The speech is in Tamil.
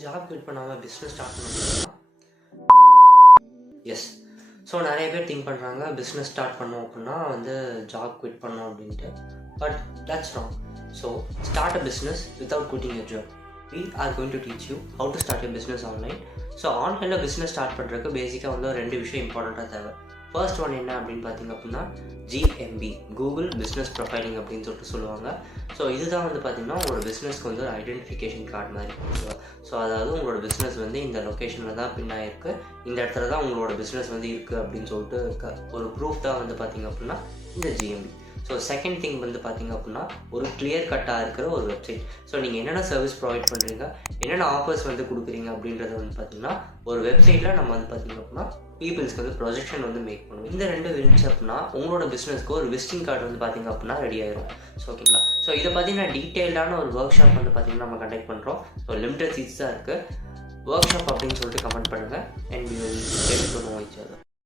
ஜாப் குவிட் பண்ணாமல் பிஸ்னஸ் ஸ்டார்ட் பண்ணணும்னா எஸ். ஸோ நிறைய பேர் திங்க் பண்ணுறாங்க பிஸ்னஸ் ஸ்டார்ட் பண்ணோம் அப்படின்னா வந்து ஜாப் குவிட் பண்ணோம் அப்படின்ட்டு. But that's wrong. So start a business without quitting your job. We are going to teach you how to start your business online. So ஆன்லைனில் பிஸ்னஸ் ஸ்டார்ட் பண்ணுறதுக்கு பேசிக்காக வந்து 2 விஷயம் இம்பார்ட்டண்ட்டாக தேவை. ஃபர்ஸ்ட் ஒன் என்ன அப்படின்னு பார்த்தீங்க அப்படின்னா GMB, கூகுள் பிஸ்னஸ் ப்ரொஃபைலிங் அப்படின்னு சொல்லுவாங்க. ஸோ இதுதான் வந்து பார்த்திங்கன்னா உங்களோட பிஸ்னஸ்க்கு வந்து ஒரு ஐடென்டிஃபிகேஷன் கார்டு மாதிரி. ஸோ அதாவது உங்களோட பிஸ்னஸ் வந்து இந்த லொக்கேஷனில் தான் பின்னாக இருக்குது, இந்த இடத்துல தான் உங்களோட பிஸ்னஸ் வந்து இருக்குது அப்படின்னு சொல்லிட்டு ஒரு ப்ரூஃப் தான் வந்து பார்த்திங்க அப்படின்னா இந்த GMB. ஸோ செகண்ட் திங் வந்து பார்த்திங்க அப்படின்னா ஒரு கிளியர் கட்டாக இருக்கிற ஒரு வெப்சைட். ஸோ நீங்கள் என்னென்ன சர்வீஸ் ப்ரொவைட் பண்ணுறீங்க, என்னென்ன ஆஃபர்ஸ் வந்து கொடுக்குறீங்க அப்படின்றத வந்து பார்த்திங்கன்னா ஒரு வெப்சைட்டில் நம்ம வந்து பார்த்திங்க அப்படின்னா பீப்புள்ஸ்க்கு வந்து ப்ரொஜெக்ஷன் வந்து மேக் பண்ணுவோம். இந்த 2 இருந்துச்சு அப்படின்னா உங்களோட பிஸ்னஸ்க்கு ஒரு விசிட்டிங் கார்டு வந்து பார்த்திங்க அப்படின்னா ரெடி ஆயிரும். ஸோ ஓகேங்களா. ஸோ இதை பார்த்தீங்கன்னா டீட்டெயில்டான ஒரு ஒர்க் ஷாப் வந்து பார்த்திங்கன்னா நம்ம கண்டக்ட் பண்ணுறோம். ஸோ லிமிட்டட் சீட்ஸ் தான் இருக்குது. ஒர்க் ஷாப் அப்படின்னு சொல்லிட்டு கமெண்ட் பண்ணுங்கள். And you will get to know each other.